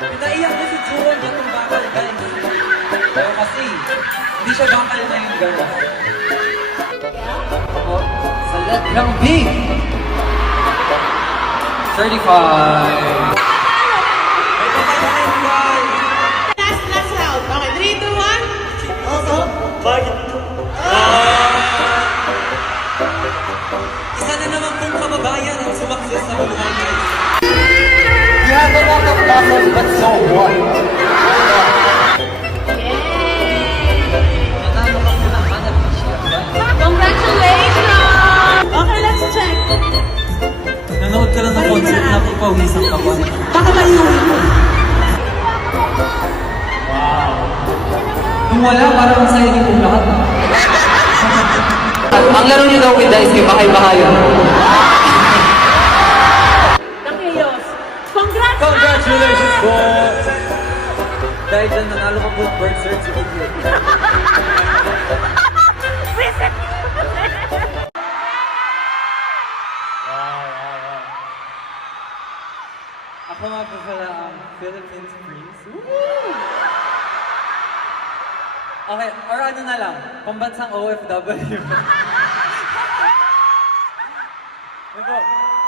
Pinaiyak niya si Juwon batong bakal, guys. Pero kasi, hindi siya bakal na yung gano'n. Ako, sa letrang B. 35. May papatayin, guys. Last round. Okay, 3, 2, 1. Bakit? Isa na naman pong kababayan ang sumakses sa buhay, guys. You have a lot of muscles, but so what? Nanalo ka muna, Hanabishi. Congratulations! Okay, let's check. Nanood ka lang ng concert, napapawisan ka ba? Baka maiuwi mo. Nung wala, parang masaya din kong lahat. Ang laro niyo daw with Dice, bahay-bahayan. Nakiyos. Congrats! Congratulations po! Dahil dyan, nanalo ka po ng birth cert sa video. Visit! Ako nga po pala ang Philippines Prince. Okay, or ano na lang, pambansang OFW. Diba,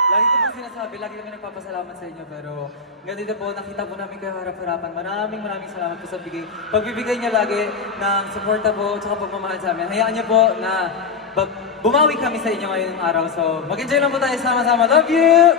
lagi ko po sinasabi, lagi kami nagpapasalamat sa inyo, pero ganito po, nakita po namin kayo harap-harapan. Maraming salamat po sa pagbibigay niyo lagi ng suporta po, tsaka pagmamahal sa amin. Hayaan niyo po na bumawi kami sa inyo ngayong araw. So, mag-enjoy lang po tayo sama-sama. Love you!